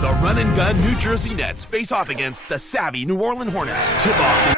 The run-and-gun New Jersey Nets face off against the savvy New Orleans Hornets. Tip-off.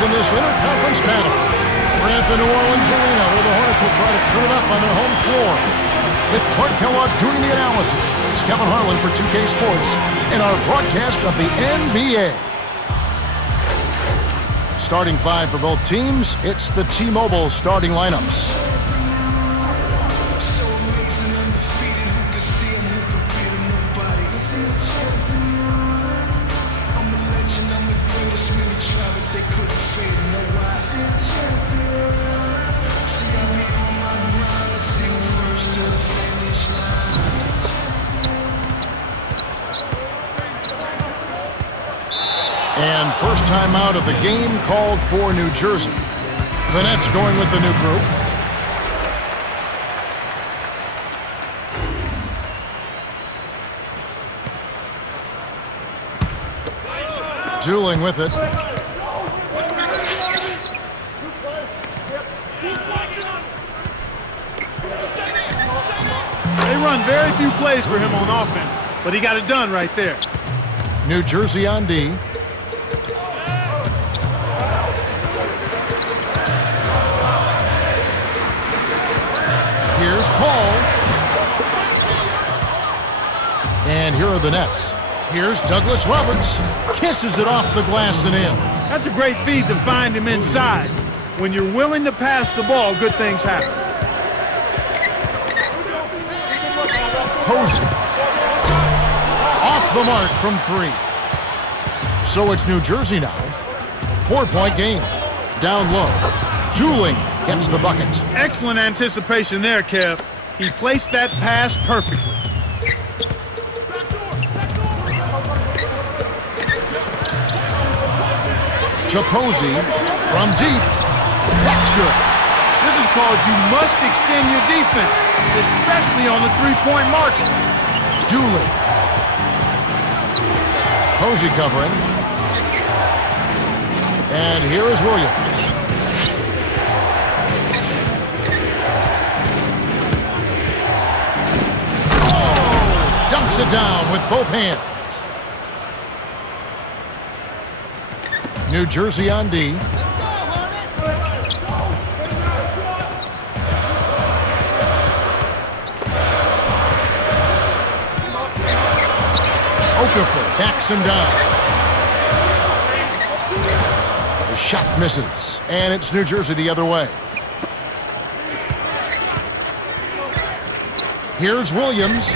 In this interconference battle. We're at the New Orleans Arena where the Hornets will try to turn it up on their home floor. With Clark Kellogg doing the analysis, this is Kevin Harlan for 2K Sports in our broadcast of the NBA. Starting five for both teams, it's the T-Mobile starting lineups. And first time out of the game called for New Jersey. The Nets going with the new group. Dueling with it. They run very few plays for him on offense, but he got it done right there. New Jersey on D. Here's Paul. And here are the Nets. Here's Douglas Roberts. Kisses it off the glass and in. That's a great feed to find him inside. When you're willing to pass the ball, good things happen. Posey. Off the mark from three. So it's New Jersey now. 4-point game. Down low. Dueling gets the bucket. Excellent anticipation there, Kev. He placed that pass perfectly. To Posey from deep. That's good. This is called you must extend your defense, especially on the three-point marks. Dooley. Posey covering. And here is Williams. Oh, dunks it down with both hands. New Jersey on D. Okafor backs him down. The shot misses, and it's New Jersey the other way. Here's Williams.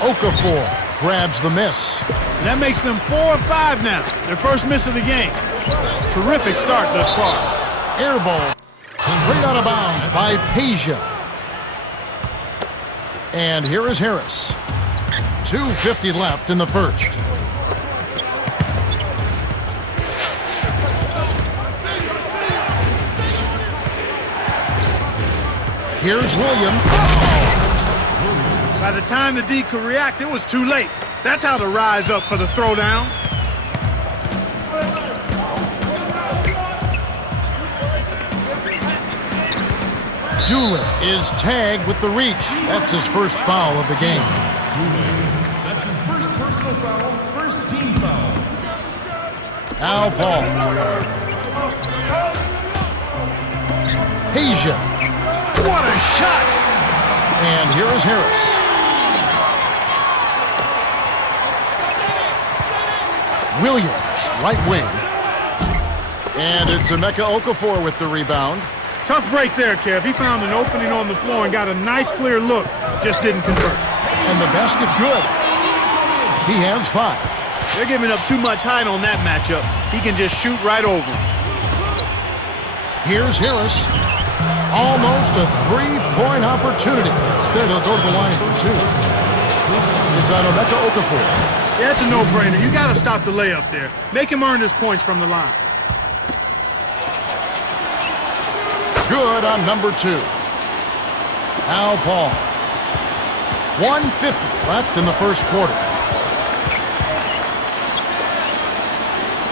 Okafor grabs the miss. And that makes them 4 or 5 now. Their first miss of the game. Terrific start thus far. Air ball straight out of bounds by Peja. And here is Harris. 2:50 left in the first. Here's Williams. By the time the D could react, it was too late. That's how to rise up for the throwdown. Joedirt is tagged with the reach. That's his first foul of the game. That's his first personal foul, first team foul. Now Paul. Asia. What a shot! And here is Harris. Williams, right wing. And it's Emeka Okafor with the rebound. Tough break there, Kev. He found an opening on the floor and got a nice clear look. Just didn't convert. And the basket good. He has 5. They're giving up too much height on that matchup. He can just shoot right over. Here's Harris. Almost a 3-point opportunity. Instead, he'll go to the line for 2. It's on Emeka Okafor. Yeah, it's a no-brainer. You got to stop the layup there. Make him earn his points from the line. Good on number 2. Al Paul. 1:50 left in the first quarter.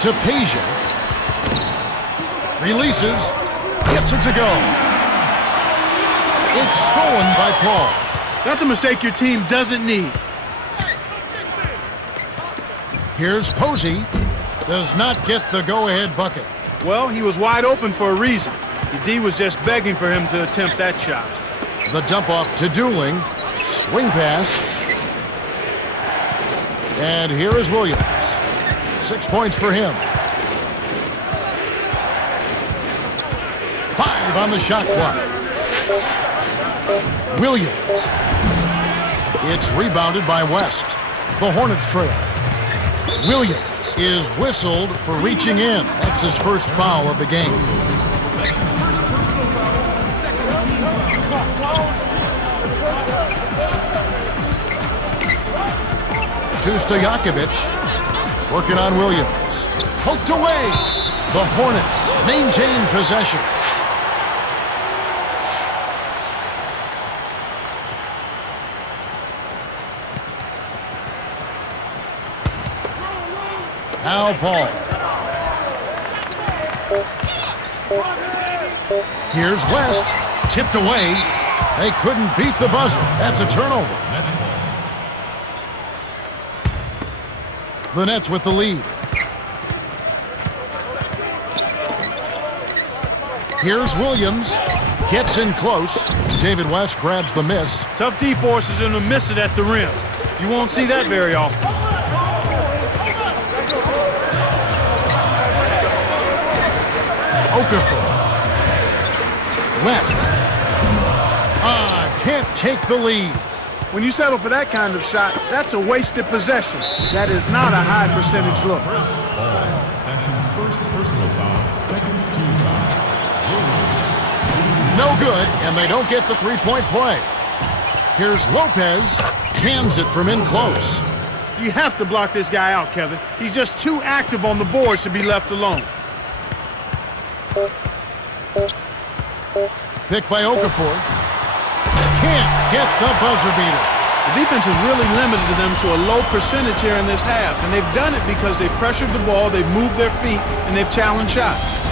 To Peja. Releases. Gets it to go. It's stolen by Paul. That's a mistake your team doesn't need. Here's Posey. Does not get the go-ahead bucket. Well, he was wide open for a reason. The D was just begging for him to attempt that shot. The dump off to Dooling. Swing pass. And here is Williams. 6 points for him. 5 on the shot clock. Williams. It's rebounded by West. The Hornets trail. Williams is whistled for reaching in. That's his first foul of the game. That's his first personal foul, second team foul. To Stojakovic. Working on Williams. Poked away. The Hornets maintain possession. Al Paul. Here's West. Tipped away. They couldn't beat the buzzer. That's a turnover. The Nets with the lead. Here's Williams. Gets in close. David West grabs the miss. Tough D forces him to miss it at the rim. You won't see that very often. Okafor. West. Can't take the lead. When you settle for that kind of shot, that's a wasted possession. That is not a high percentage look. That's his first personal foul, second team foul. No good, and they don't get the three-point play. Here's Lopez. Cans it from in close. You have to block this guy out, Kevin. He's just too active on the boards to be left alone. Pick by Okafor. Can't get the buzzer beater. The defense has really limited them to a low percentage here in this half, and they've done it because they've pressured the ball, they've moved their feet, and they've challenged shots.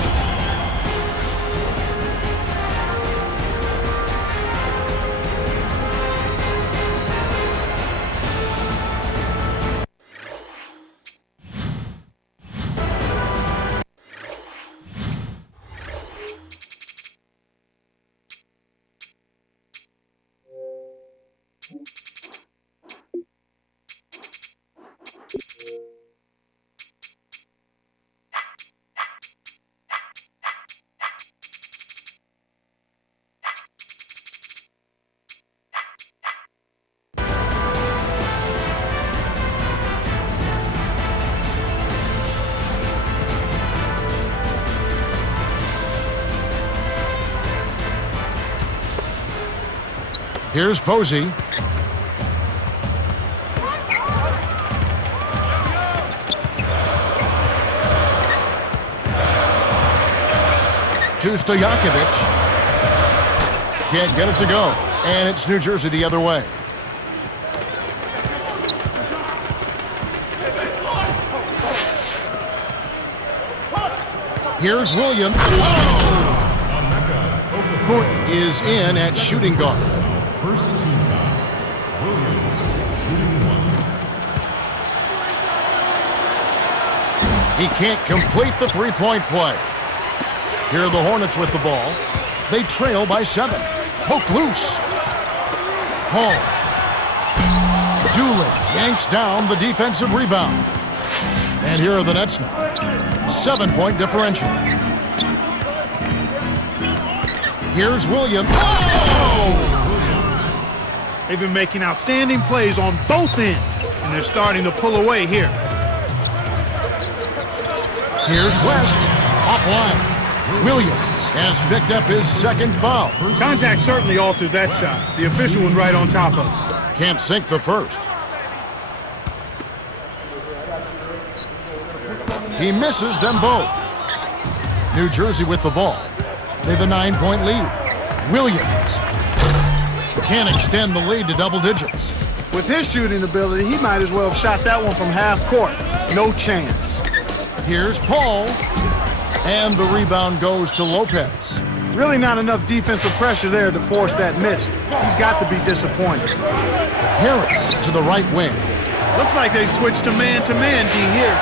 Here's Posey. To Stojakovic. Can't get it to go. And it's New Jersey the other way. Here's Williams. Thornton is in at shooting guard. First team foul. Williams, shooting one. He can't complete the three-point play. Here are the Hornets with the ball. They trail by 7. Poke loose. Hall. Doolin yanks down the defensive rebound. And here are the Nets now. 7-point differential. Here's Williams. Oh! They've been making outstanding plays on both ends, and they're starting to pull away here. Here's West. Offline. Williams has picked up his second foul. Contact certainly altered that shot. The official was right on top of it. Can't sink the first. He misses them both. New Jersey with the ball. They have a 9-point lead. Williams can't extend the lead to double digits. With his shooting ability, he might as well have shot that one from half court. No chance. Here's Paul. And the rebound goes to Lopez. Really not enough defensive pressure there to force that miss. He's got to be disappointed. Harris to the right wing. Looks like they switched to man-to-man D here.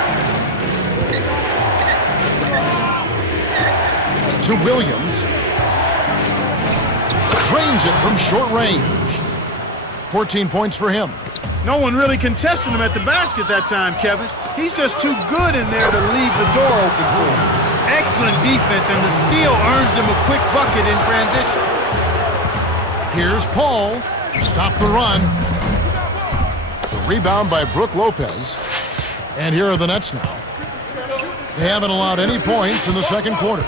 To Williams. Drains it from short range. 14 points for him. No one really contested him at the basket that time, Kevin. He's just too good in there to leave the door open for him. Excellent defense, and the steal earns him a quick bucket in transition. Here's Paul. Stop the run. The rebound by Brook Lopez. And here are the Nets now. They haven't allowed any points in the second quarter.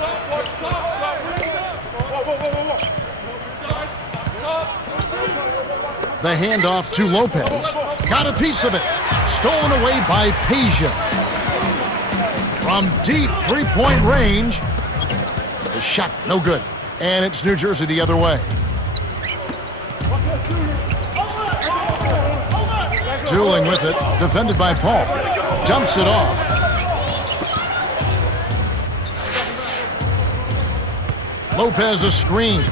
The handoff to Lopez. Got a piece of it. Stolen away by Peja. From deep three-point range. The shot no good. And it's New Jersey the other way. Dueling with it. Defended by Paul. Dumps it off. Lopez a screen.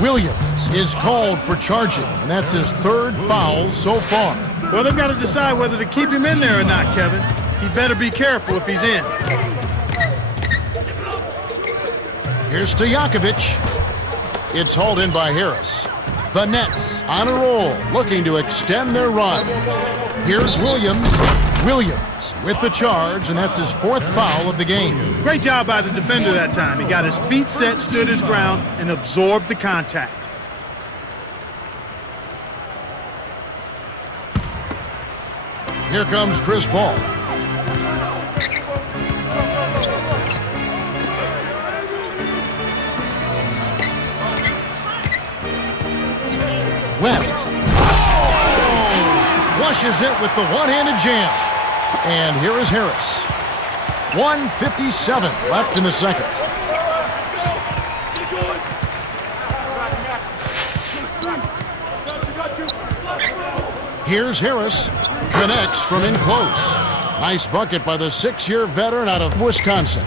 Williams is called for charging, and that's his third foul so far. Well, they've got to decide whether to keep him in there or not, Kevin. He better be careful if he's in. Here's Stojakovic. It's hauled in by Harris. The Nets on a roll, looking to extend their run. Here's Williams. Williams with the charge, and that's his fourth foul of the game. Great job by the defender that time. He got his feet set, stood his ground, and absorbed the contact. Here comes Chris Paul. West. Flushes it with the one-handed jam. And here is Harris. 1:57 left in the second. Here's Harris. Connects from in close. Nice bucket by the 6-year veteran out of Wisconsin.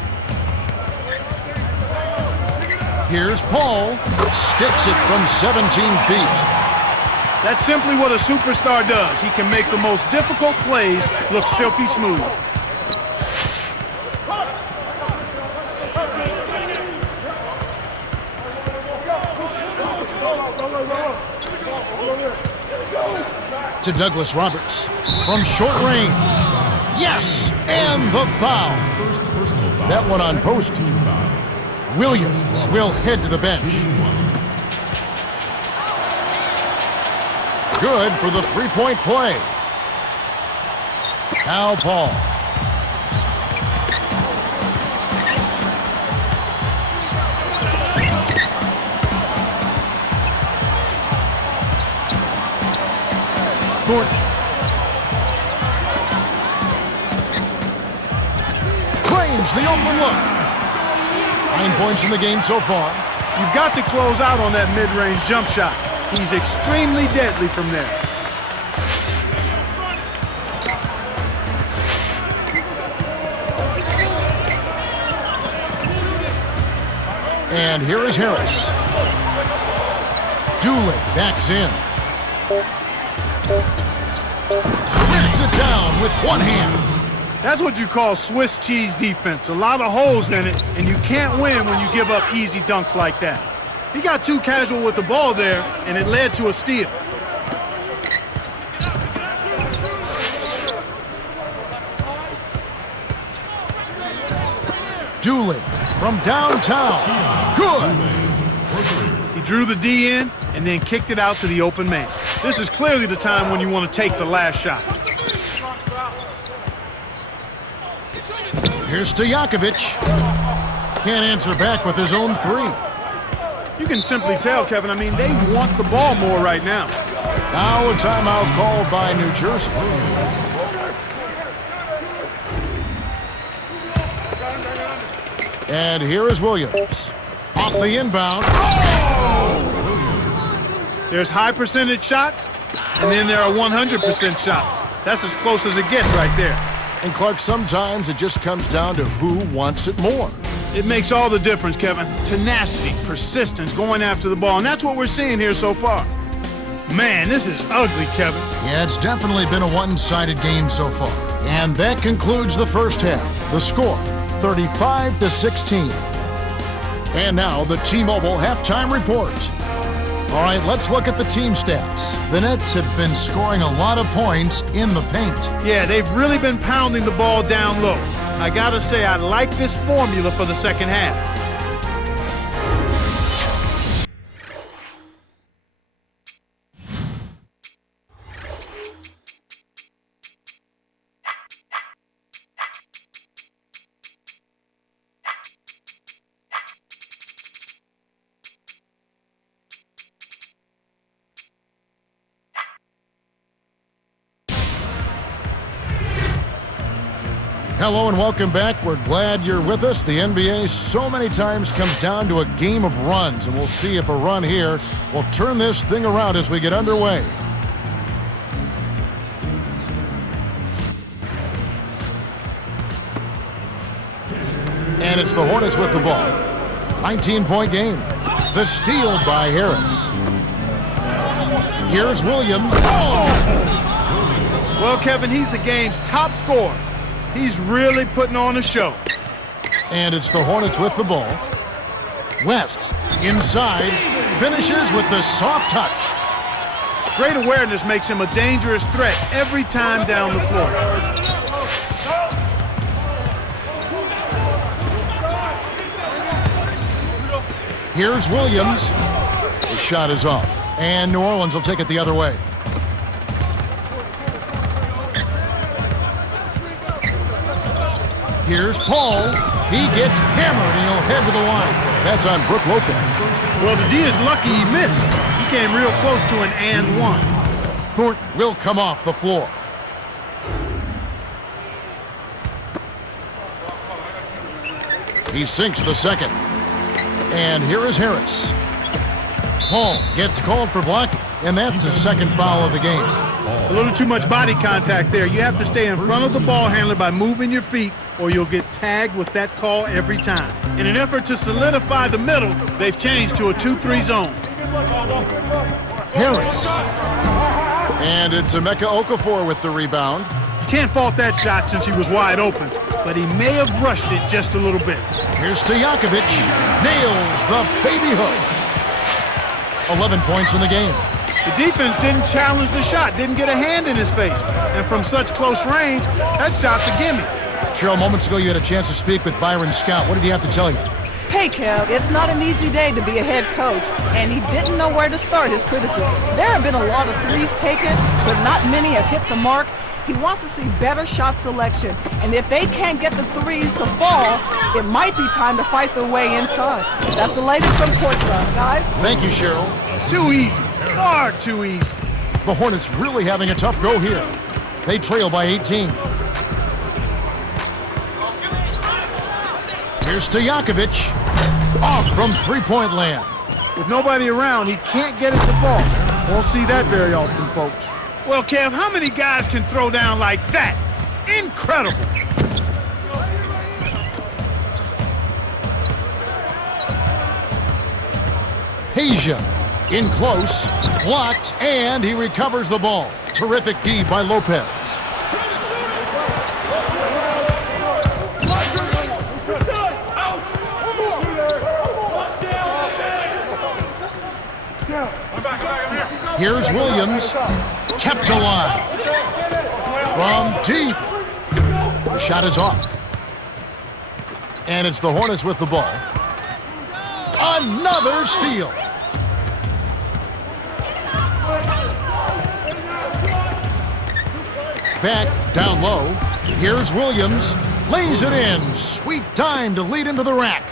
Here's Paul. Sticks it from 17 feet. That's simply what a superstar does. He can make the most difficult plays look silky smooth. To Douglas Roberts from short range. Yes, and the foul. That one on post. Williams will head to the bench. Good for the three-point play. Now Paul. Thornton. Claims Here's the open look. 9 points in the game so far. You've got to close out on that mid-range jump shot. He's extremely deadly from there. And here is Harris. Dooley backs in. Gets it down with one hand. That's what you call Swiss cheese defense. A lot of holes in it, and you can't win when you give up easy dunks like that. He got too casual with the ball there, and it led to a steal. Dooley from downtown. Good. He drew the D in and then kicked it out to the open man. This is clearly the time when you want to take the last shot. Here's Stojakovic. Can't answer back with his own three. You can simply tell, Kevin, I mean, they want the ball more right now. Now a timeout called by New Jersey. And here is Williams. Off the inbound. There's high percentage shots, and then there are 100% shots. That's as close as it gets right there. And Clark, sometimes it just comes down to who wants it more. It makes all the difference, Kevin. Tenacity, persistence, going after the ball, and that's what we're seeing here so far. Man, this is ugly, Kevin. Yeah, it's definitely been a one-sided game so far. And that concludes the first half. The score, 35-16. And now the T-Mobile halftime report. All right, let's look at the team stats. The Nets have been scoring a lot of points in the paint. Yeah, they've really been pounding the ball down low. I gotta say, I like this formula for the second half. Hello and welcome back. We're glad you're with us. The NBA so many times comes down to a game of runs, and we'll see if a run here will turn this thing around as we get underway. And it's the Hornets with the ball. 19-point game. The steal by Harris. Here's Williams. Oh! Well, Kevin, he's the game's top scorer. He's really putting on a show. And it's the Hornets with the ball. West, inside, finishes with the soft touch. Great awareness makes him a dangerous threat every time down the floor. Here's Williams. The shot is off, and New Orleans will take it the other way. Here's Paul. He gets hammered, and he'll head to the line. That's on Brook Lopez. Well, the D is lucky he missed. He came real close to an and one. Thornton will come off the floor. He sinks the second. And here is Harris. Paul gets called for blocking, and that's the second foul of the game. A little too much body contact there. You have to stay in front of the ball handler by moving your feet, or you'll get tagged with that call every time. In an effort to solidify the middle, they've changed to a 2-3 zone. Harris. And it's Emeka Okafor with the rebound. You can't fault that shot since he was wide open, but he may have rushed it just a little bit. Here's Stojakovic. Nails the baby hook. 11 points in the game. The defense didn't challenge the shot, didn't get a hand in his face. And from such close range, that shot's a gimme. Cheryl, moments ago you had a chance to speak with Byron Scott. What did he have to tell you? Hey, Kev, it's not an easy day to be a head coach, and he didn't know where to start his criticism. There have been a lot of threes taken, but not many have hit the mark. He wants to see better shot selection, and if they can't get the threes to fall, it might be time to fight their way inside. That's the latest from courtside, guys. Thank you, Cheryl. Too easy, far too easy. The Hornets really having a tough go here. They trail by 18. Here's Stojakovic. Off from three-point land. With nobody around, he can't get it to fall. Won't see that very often, folks. Well, Kev, how many guys can throw down like that? Incredible. Peja in close, blocked, and he recovers the ball. Terrific D by Lopez. Here's Williams, kept alive from deep. The shot is off. And it's the Hornets with the ball. Another steal. Back down low. Here's Williams. Lays it in. Sweet time to lead into the rack.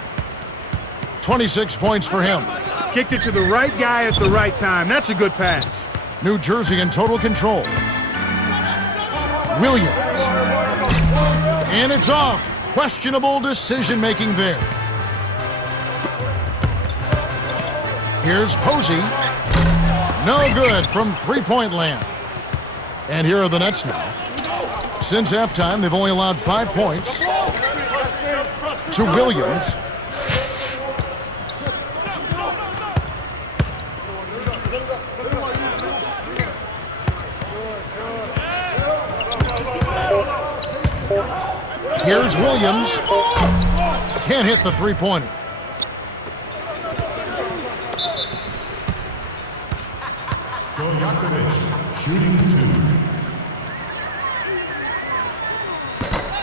26 points for him. Kicked it to the right guy at the right time. That's a good pass. New Jersey in total control. Williams. And it's off. Questionable decision-making there. Here's Posey. No good from three-point land. And here are the Nets now. Since halftime, they've only allowed 5 points to Williams. Here's Williams. Can't hit the three-pointer. Stojakovic, shooting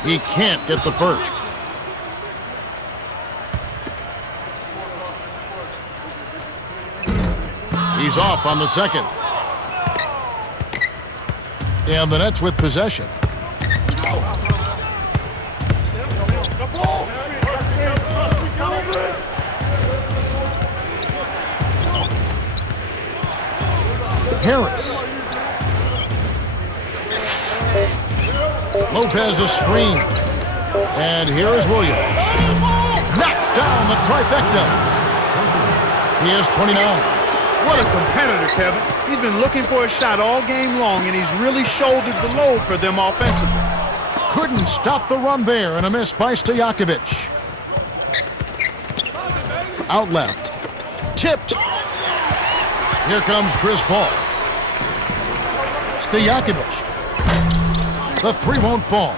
2. He can't get the first. He's off on the second. And the Nets with possession. Terrance. Lopez a screen. And here is Williams. Knocks down the trifecta. He has 29. What a competitor, Kevin. He's been looking for a shot all game long, and he's really shouldered the load for them offensively. Couldn't stop the run there, and a miss by Stojakovic. Out left. Tipped. Here comes Chris Paul. Stojakovic. The three won't fall.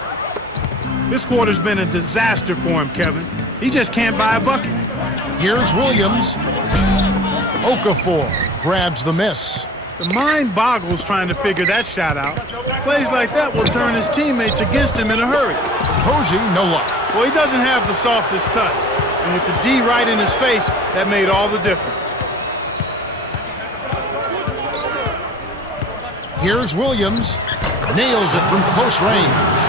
This quarter's been a disaster for him, Kevin. He just can't buy a bucket. Here's Williams. Okafor grabs the miss. The mind boggles trying to figure that shot out. Plays like that will turn his teammates against him in a hurry. Posey, no luck. Well, he doesn't have the softest touch. And with the D right in his face, that made all the difference. Here's Williams. Nails it from close range.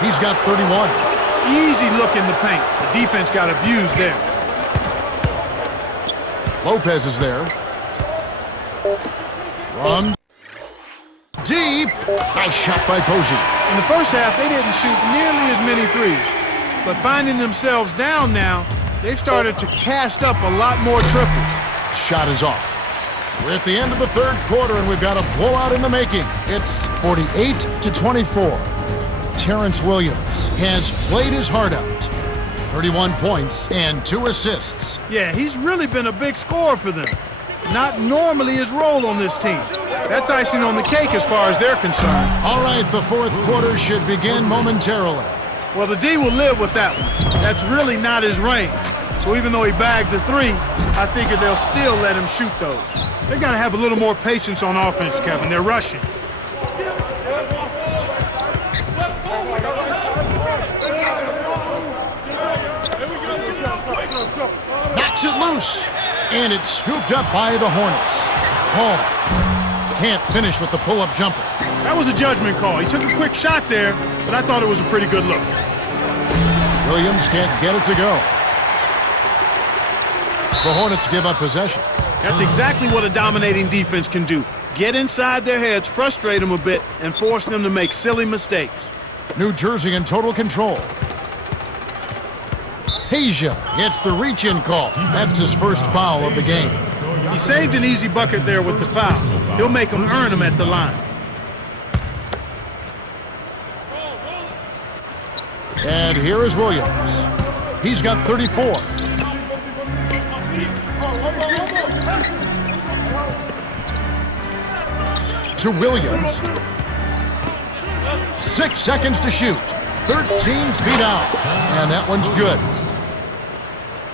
He's got 31. Easy look in the paint. The defense got abused there. Lopez is there. From deep. Nice shot by Posey. In the first half, they didn't shoot nearly as many threes. But finding themselves down now, they've started to cast up a lot more triples. Shot is off. We're at the end of the third quarter, and we've got a blowout in the making. It's 48-24. Terrance Williams has played his heart out. 31 points and 2 assists. Yeah, he's really been a big scorer for them. Not normally his role on this team. That's icing on the cake as far as they're concerned. All right, the fourth quarter should begin momentarily. Well, the D will live with that one. That's really not his range. So even though he bagged the three, I figure they'll still let him shoot those. They got to have a little more patience on offense, Kevin. They're rushing. Knocks it loose, and it's scooped up by the Hornets. Hall can't finish with the pull-up jumper. That was a judgment call. He took a quick shot there, but I thought it was a pretty good look. Williams can't get it to go. The Hornets give up possession. That's exactly what a dominating defense can do. Get inside their heads, frustrate them a bit, and force them to make silly mistakes. New Jersey in total control. Peja gets the reach-in call. That's his first foul of the game. He saved an easy bucket there with the foul. He'll make them earn them at the line. And here is Williams. He's got 34. To Williams. 6 seconds to shoot. 13 feet out. And that one's good.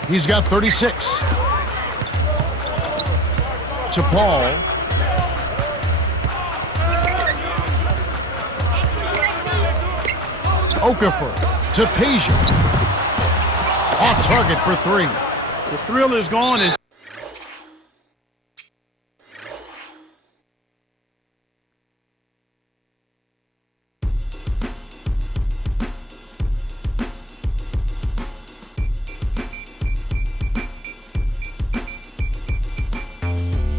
He's got 36. To Paul. Okafor to Peja. Off target for three. The thrill is gone and